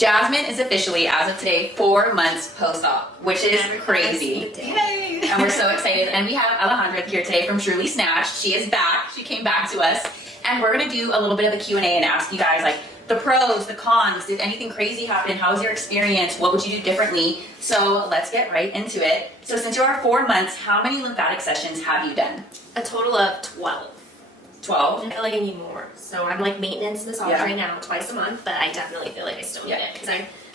Jasmine is officially, as of today, 4 months post-op, which is crazy. Yay! And we're so excited. And we have Alejandra here today from Truly Snatched. She is back. She came back to us. And we're going to do a little bit of a Q&A and ask you guys, like, the pros, the cons. Did anything crazy happen? How was your experience? What would you do differently? So let's get right into it. So since you are 4 months, how many lymphatic sessions have you done? A total of 12. 12? I feel like I need more. So I'm like maintenance massage right now, twice a month, but I definitely feel like I still need it because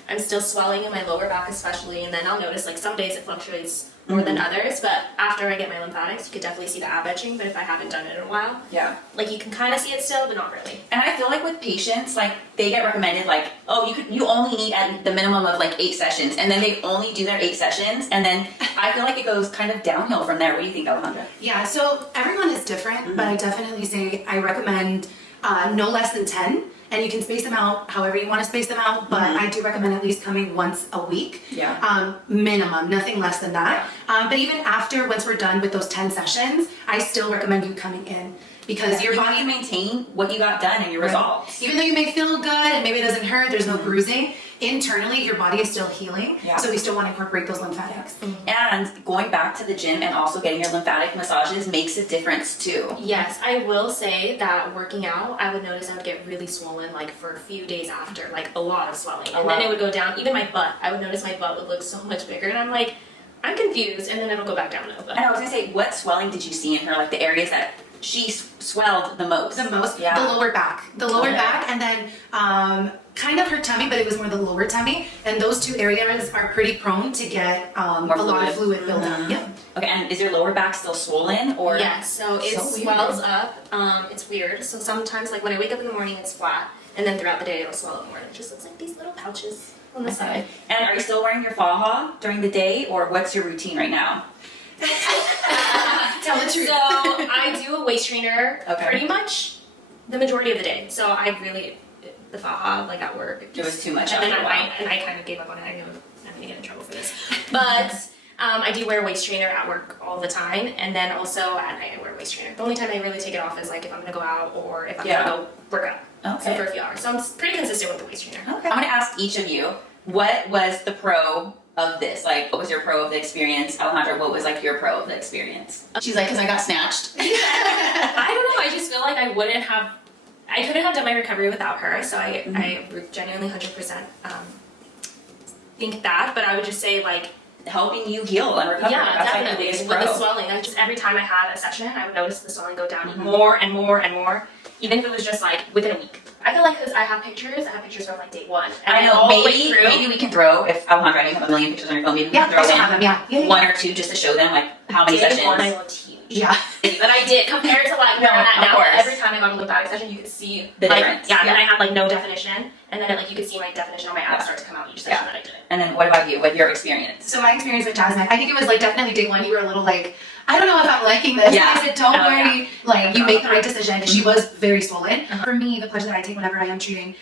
I'm still swelling in my lower back especially, and then I'll notice like some days it fluctuates more than others, but after I get my lymphatics, you could definitely see the ab etching, but if I haven't done it in a while, like you can kind of see it still, but not really. And I feel like with patients, like they get recommended like, oh, you only need at the minimum of like 8 sessions, and then they only do their 8 sessions, and then I feel like it goes kind of downhill from there. What do you think, Alejandra? Yeah, so everyone is different, but I definitely say I recommend no less than 10, and you can space them out however you want to space them out, but I do recommend at least coming once a week. Minimum, nothing less than that. But even after, once we're done with those 10 sessions, I still recommend you coming in because your body can maintain what you got done and your results. Even though you may feel good and maybe it doesn't hurt, there's no bruising, internally your body is still healing, so we still want to incorporate those lymphatics. And going back to the gym and also getting your lymphatic massages makes a difference too. Yes, I will say that working out, I would notice I would get really swollen like for a few days after, like a lot of swelling, and then it would go down. Even my butt, I would notice my butt would look so much bigger, and I'm like, I'm confused, and then it'll go back down a little bit. And I was gonna say, what swelling did you see in her, like the areas that she swelled the most? The lower back. The lower back, and then kind of her tummy, but it was more the lower tummy. And those 2 areas are pretty prone to get a lot of fluid buildup. Okay, and is your lower back still swollen, or? Yeah, so it swells up. It's weird. So sometimes, like when I wake up in the morning, it's flat, and then throughout the day, it'll swell up more. It just looks like these little pouches on the side. And are you still wearing your faja during the day, or what's your routine right now? Tell the truth. So I do a waist trainer pretty much the majority of the day. So I really, the faja, like at work, it was too much. And then I kind of gave up on it. I know I'm gonna get in trouble for this, but I do wear a waist trainer at work all the time, and then also at night I wear a waist trainer. The only time I really take it off is like if I'm gonna go out or if I'm gonna go work out. So for a few hours. So I'm pretty consistent with the waist trainer. I'm gonna ask each of you, what was the pro of this? Like, what was your pro of the experience? Alejandra, what was like your pro of the experience? She's like, because I got snatched. I don't know. I just feel like I couldn't have done my recovery without her. So I genuinely 100% think that. But I would just say like helping you heal and recover. Yeah, that's definitely. Like the with the swelling, I just every time I had a session, I would notice the swelling go down more and more and more. Even if it was just like within a week. I feel like because I have pictures from like day 1. And I know, maybe we can throw, if Alejandra, you have a million pictures on your phone, maybe we can throw in 1 or 2 just to show them like how many sessions. Day 1 I looked huge. Yeah. But I did, compared to like where I'm at now, every time I got a lymphatic session, you could see the difference. Yeah, and then I had like no definition, and then like you could see my definition on my abs start to come out each session that I did. And then what about you? What's your experience? So my experience with Jazmine, I think it was like definitely day 1, you were a little like, I don't know if I'm liking this. I said, don't worry, like you make the right decision, and she was very swollen. For me, the pleasure that I take whenever I am treating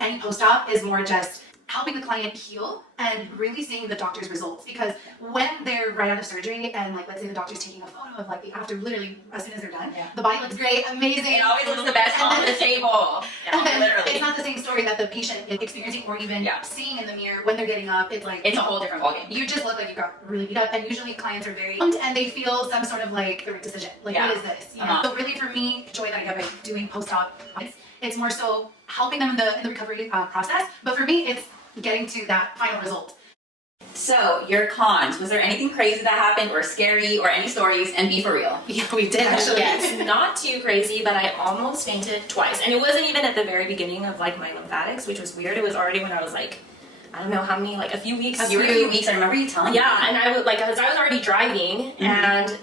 any post-op is more just helping the client heal and really seeing the doctor's results, because when they're right out of surgery and like let's say the doctor's taking a photo of like the after literally as soon as they're done, the body looks great, amazing. It always looks the best on the table. Literally. It's not the same story that the patient is experiencing or even seeing in the mirror when they're getting up. It's like it's a whole different ballgame. You just look like you got really beat up, and usually clients are very and they feel some sort of like the right decision. Like what is this? You know? So really for me, the joy that I get by doing post-op, it's more so helping them in the recovery process. But for me, it's getting to that final result. So, your cons, was there anything crazy that happened or scary or any stories? And be for real. Yeah, we did actually. Yes, not too crazy, but I almost fainted twice. And it wasn't even at the very beginning of like my lymphatics, which was weird. It was already when I was like, I don't know how many, like a few weeks. You were a few weeks, I remember you telling me. Yeah, and I would like, because I was already driving, and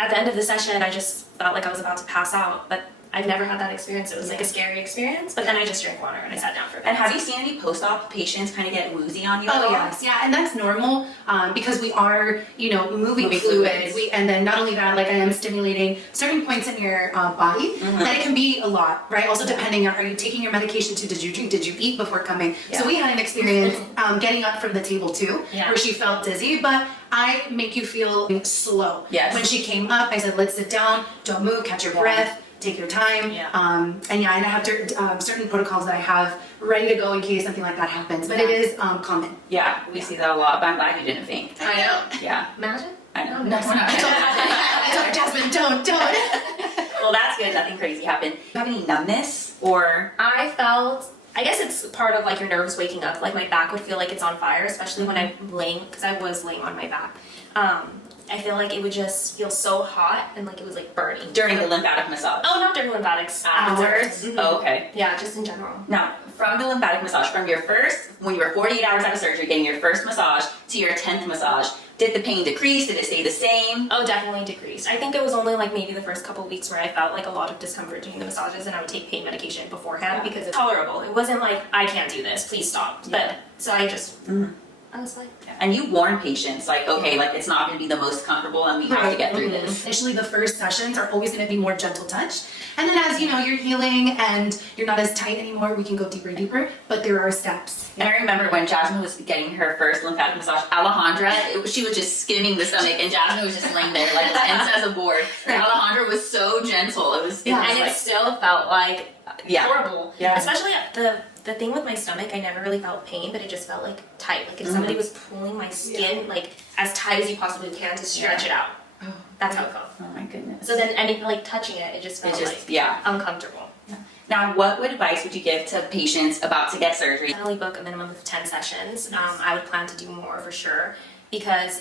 at the end of the session, I just felt like I was about to pass out, but I've never had that experience. It was like a scary experience, but then I just drank water and I sat down for a bit. And have you seen any post-op patients kind of get woozy on you? Oh yes, yeah, and that's normal because we are, moving fluid. And then not only that, like I am stimulating certain points in your body, that it can be a lot, right? Also depending on, are you taking your medication too? Did you drink? Did you eat before coming? So we had an experience getting up from the table too, where she felt dizzy, but I make you feel slow. Yes. When she came up, I said, let's sit down, don't move, catch your breath. take your time. Yeah. And I have certain protocols that I have ready to go in case something like that happens. But it is common. Yeah, we see that a lot, but I'm glad you didn't faint. I know. Yeah. Imagine. I know. No, No, it's not. I told her, Jasmine, don't. Well, that's good. Nothing crazy happened. Do you have any numbness or? I guess it's part of like your nerves waking up. Like my back would feel like it's on fire, especially when I'm laying, because I was laying on my back. I feel like it would just feel so hot and like it was like burning. During the lymphatic massage? Oh, not during lymphatics. Afterwards? Mhm. Oh, okay. Yeah, just in general. Now, from the lymphatic massage, from your first, when you were 48 hours out of surgery, getting your first massage to your 10th massage, did the pain decrease? Did it stay the same? Oh, definitely decreased. I think it was only like maybe the first couple of weeks where I felt like a lot of discomfort during the massages, and I would take pain medication beforehand because it's tolerable. It wasn't like, I can't do this, please stop. But so I just, I was like, And you warn patients, like, okay, like it's not going to be the most comfortable and we have to get through this. Initially, the first sessions are always going to be more gentle touch. And then as you're healing and you're not as tight anymore, we can go deeper and deeper, but there are steps. And I remember when Jasmine was getting her first lymphatic massage, Alejandra, she was just skimming the stomach and Jasmine was just laying there like tense as a board. And Alejandra was so gentle. It was and like, it still felt like horrible. Yeah. Especially at the thing with my stomach, I never really felt pain, but it just felt like tight. Like if somebody was pulling my skin like as tight as you possibly can to stretch it out. That's how it felt. oh my goodness. So then anything like touching it, it just felt like uncomfortable. Now, what advice would you give to patients about to get surgery? Definitely book a minimum of 10 sessions. I would plan to do more for sure. Because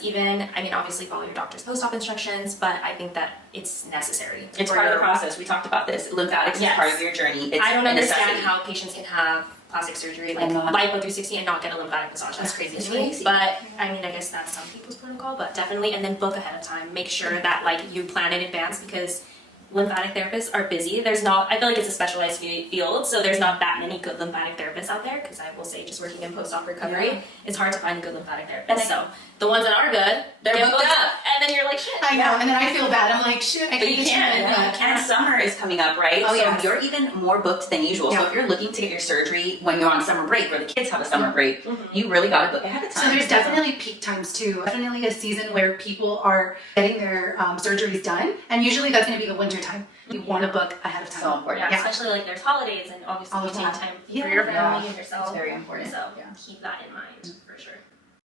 obviously follow your doctor's post-op instructions, but I think that it's necessary. It's part of the process. We talked about this. Lymphatics is part of your journey. It's I don't a understand necessity. how patients can have plastic surgery, like not. lipo 360, and not get a lymphatic massage. That's crazy It's to me. crazy. But I guess that's some people's protocol, but definitely, and then book ahead of time. Make sure that like you plan in advance because lymphatic therapists are busy. I feel like it's a specialized field, so there's not that many good lymphatic therapists out there, because I will say just working in post-op recovery, it's hard to find a good lymphatic therapist. So the ones that are good, They're get booked up. and then you're like, shit. I know, and then I feel bad. I'm like, shit, I But can't you do can't. it. And summer is coming up, right? Oh, so yes. you're even more booked than usual. So Yeah. if you're looking to get your surgery when you're on summer break or the kids have a summer break, you really got to book ahead of time. So there's definitely peak times too. Definitely a season where people are getting their surgeries done, and usually that's going to be the winter time. You want to book ahead of time. So important. Yeah, especially like there's holidays and obviously All you of take that. time Yeah. for your family Yeah. and yourself. It's very important. So Yeah. keep that in mind for sure.